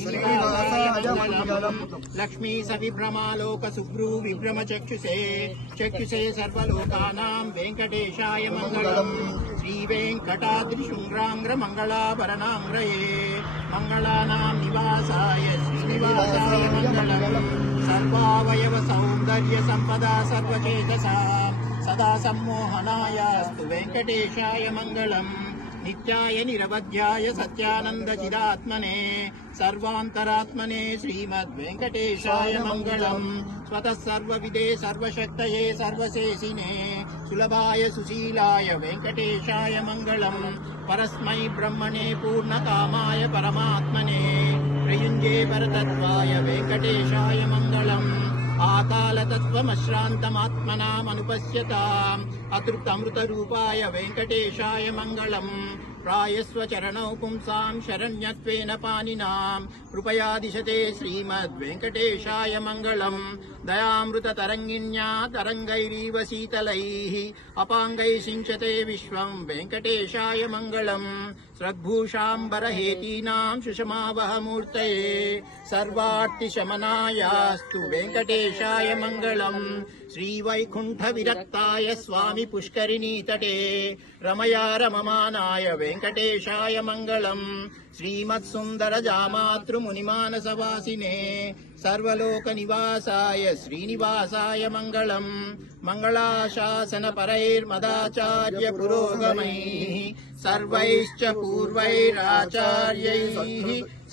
श्रीनिवासाय मङ्गलम् लक्ष्मी सविभ्रमालोक सुभ्रू विभ्रम चक्षुषे सर्वलोकानां वेङ्कटेशाय मङ्गलम् श्रीवेङ्कटाद्रिशृङ्गाङ्ग्र मङ्गलाभरणाङ्ग्रये मङ्गलानां निवासाय श्रीनिवासाय मङ्गलम् सर्वावयव सौन्दर्य सम्पदा सर्वचेतसा सदा सम्मोहनायास्तु वेङ्कटेशाय मङ्गलम् नित्याय निरवध्याय सत्यानन्दचिदात्मने सर्वान्तरात्मने श्रीमद्वेङ्कटेशाय मङ्गलम् स्वतः सर्वविदे सर्वशक्तये सर्वशेषिने सुलभाय सुशीलाय वेङ्कटेशाय मङ्गलम् परस्मै ब्रह्मणे पूर्णकामाय परमात्मने प्रयुञ्जे परतत्त्वाय वेङ्कटेशाय मङ्गलम् आकालतत्त्वमश्रान्तमात्मनामनुपश्यताम् अतृप्तमृतरूपाय वेङ्कटेशाय मङ्गलम् प्रायस्व चरणौ पुंसां शरण्यत्वेन पाणिनाम् कृपया दिशते श्रीमद्वेङ्कटेशाय मङ्गलम् दयामृततरङ्गिण्या तरङ्गैरीव शीतलैः अपाङ्गैः सिञ्चते विश्वम् वेङ्कटेशाय मङ्गलम् श्रद्भूषाम्बरहेतीनां सुषमावहमूर्तये सर्वार्तिशमनायास्तु वेङ्कटेशाय मङ्गलम् श्रीवैकुण्ठविरक्ताय स्वामि पुष्करिणीतटे रमया रममानाय वेङ्कटेशाय मङ्गलम् श्रीमत्सुन्दरजामातृमुनिमानसवासिने सर्वलोकनिवासाय श्रीनिवासाय मङ्गलम् मङ्गलाशासनपरैर्मदाचार्य पुरोगमैः सर्वैश्च पूर्वैराचार्यैः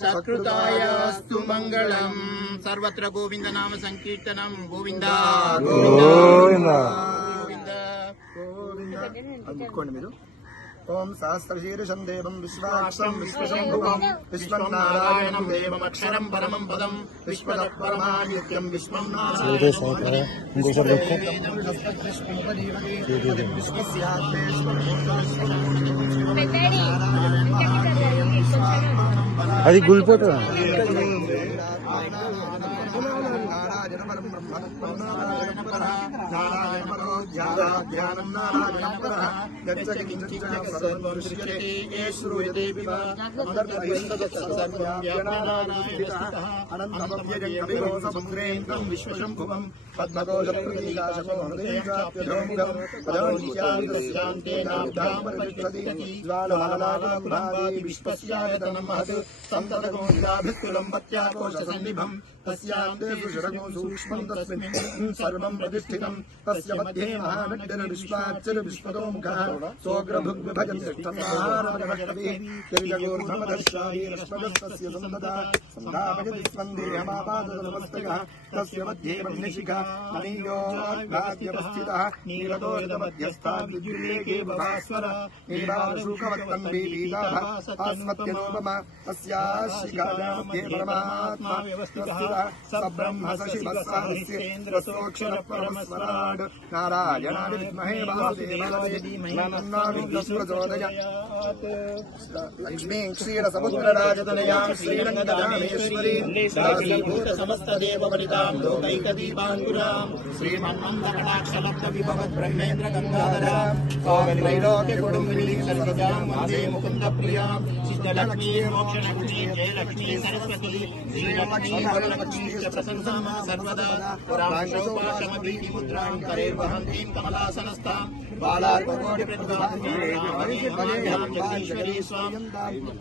सत्कृतायास्तु मङ्गलम् सर्वत्र गोविन्द नाम संकीर्तनम् गोविन्द गोविन्द ओम सहस्रशीर्षं देवं विश्वाक्षं विश्वशम्भुवं विश्वनारायणं देवमक्षरं परमं पदं विश्वतत्परमादित्यं विश्वं అది గుల్పోట विश्वशम्भुवं पद्मकोशप्रतिकाशकोहृदयेन्द्राभ्यामपरिष्वति विश्वस्यायतनं महत् सन्ततकोशाभित्कुलम्बत्याकोशसन्निभं तस्यां देशुषरगो सूक्ष्मं तस्मिन् सर्वं प्रतिष्ठितं तस्य मध्ये महानगर विश्वाच्चर विश्वतोमुखः सोऽग्रभुग्विभजन् तिष्ठन्नारमदर्शायेरश्वदस्तस्य सन्ददा सन्धापयति स्कन्देहमापादनमस्तकः तस्य मध्ये ब्रह्मशिखा अनीयोऽव्यवस्थितः नीलदोरितमध्यस्था विद्युल्लेखे बभास्वर नीलाशुकवत्तन्वी पीताभः आस्मत्यनोपमा तस्याः शिखायां मध्ये परमात्मा व्यवस्थितः स ब्रह्म स शिवः सहस्रेन्द्रसोऽक्षरपरमस्वराट् नारायणाय विद्महे वासुदेवाय धीमहि तन्नो प्रचोदयात् लक्ष्मीं क्षीरसमुद्रराजतनयां श्रीरङ्गदामेश्वरीं समस्तदेववनितां लोकैकदीपाङ्कुरां श्रीमन्मन्दकटाक्षलब्धविभवद्ब्रह्मेन्द्रगङ्गाधरां त्रैलोक्यकुटुम्बिनीं सर्वजां वन्दे मुकुन्दप्रियां सिद्धलक्ष्मीं मोक्षलक्ष्मीं जयलक्ष्मीं सरस्वती श्रीलक्ष्मीं वरलक्ष्मीं च प्रसन्नामा सर्वदा पुराणशोपाशमभीतिमुद्रां करैर्वहन्तीं कमलासनस्तां बालार्ककोटिप्रतिभाश्वरी स्वां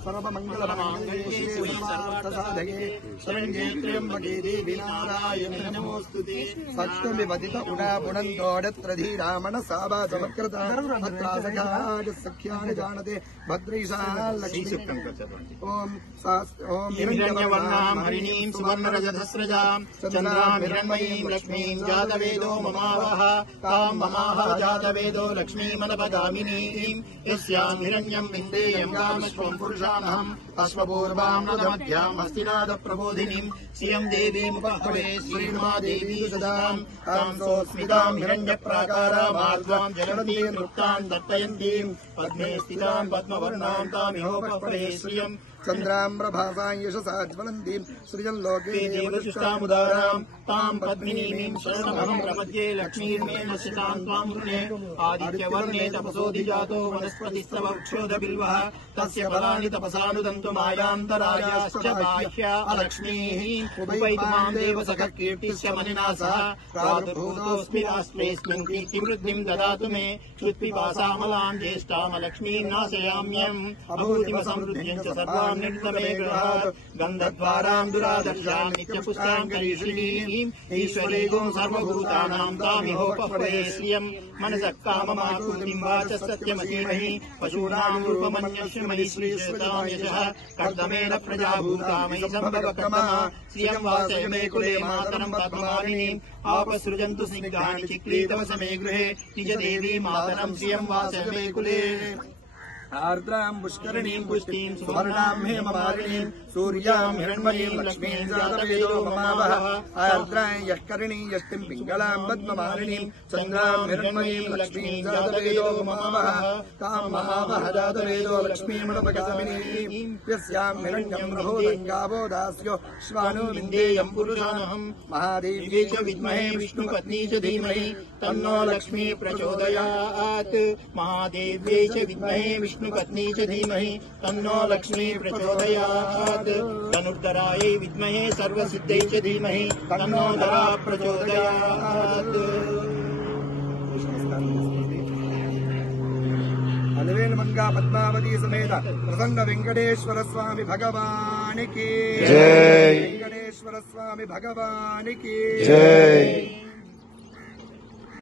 सर्वमङ्गलमाङ्गल्ये शिवे सर्वार्थसाधके शरण्ये त्र्यम्बके देवी नारायणे नमोऽस्तुते सत्यमिवदित उडापुणन्तोडत्रधीरामण साबा समकृता अत्रासखाज सख्यानि जानते भद्रैषाल्लक्ष्मी ओम हिरण्यवर्णां हरिणीं सुवर्णरजतस्रजां चन्द्रां हिरण्मयीं लक्ष्मीं जातवेदो ममावह तां ममाह जातवेदो लक्ष्मीमनपगामिनीं यस्यां हिरण्यं विन्देयं कामश्वं पुरुषामहम् अश्वपूर्वां नदमध्यां हस्तिनादप्रबोधिनीं श्रियं देवीमुपहरे श्रीर्मादेवी सदां तां सोऽस्मितां हिरण्यप्राकारामार्द्वां जलवतीं नृत्तां दत्तयन्तीं पद्मे स्थितां पद्मवर्णां तामिहोपहरे श्रियं चन्द्राम्रभासां यशसा ज्वलन्तीं सृजल्लोके देवदुष्टामुदारां तां पद्मिनीं शरणमहं प्रपद्ये लक्ष्मीर्मे नश्यतां त्वां वृणे आदित्यवर्णे तपसोऽधिजातो वनस्पतिस्तव क्षोधबिल्वः तस्य फलानि तपसानुदन्तु मायान्तरायाश्च बाह्या अलक्ष्मीः उपैतु मां देव सखः कीर्तिश्च मनिना सह प्रादुर्भूतोऽस्मि राष्ट्रेऽस्मिन् कीर्तिवृद्धिं ददातु मे श्रुत्पिपासामलां ज्येष्ठामलक्ष्मीं नाशयाम्यहम् अभूतिमसमृद्धिं च सर्वान् निर्तमे गृहात् गन्धद्वारां दुरादर्शां नित्यपुष्टां करीषिणीम् ईश्वरेगो सर्वभूतानां तामिहोपह्वये श्रियम् मनसः काममाकुतिं वाच सत्यमसीमहि पशूनां रूपमन्यस्य मयि श्रीश्रुतां यशः कर्दमेन प्रजाभूता मयि सम्भवकर्मा श्रियं वासय मे कुले मातरं पद्ममालिनीम् आपसृजन्तु स्निग्धानि चिक्लीतव समे गृहे निजदेवी मातरं श्रियं वासय मे कुले आर्द्रां पुष्करणीं पुष्टिं सुवर्णां हेममालिनीं सूर्यां हिरण्मयीं लक्ष्मीं जातवेदो ममावः आर्द्रां यष्करणीं यष्टिं पिङ्गलां पद्ममालिनीं चन्द्रां हिरण्मयीं लक्ष्मीं जातवेदो ममावः तां ममावः जातवेदो लक्ष्मीमुपगतमिनीं यस्यां हिरण्यं रहोदङ्गावो दास्यो श्वानो विन्देयं पुरुषानहं महादेव्यै च विद्महे विष्णुपत्नी च धीमहि तन्नो लक्ष्मी प्रचोदयात् महादेव्यै च विद्महे विष्णुपत्नी च धीमहि तन्नो लक्ष्मी प्रचोदयात् धनुर्धरायै विद्महे सर्वसिद्धै च धीमहि तन्नो धरा प्रचोदयात् अलवेल मंगा पद्मावती समेत प्रसन्न वेंकटेश्वर स्वामी भगवान की जय। वेंकटेश्वर स्वामी भगवान की जय।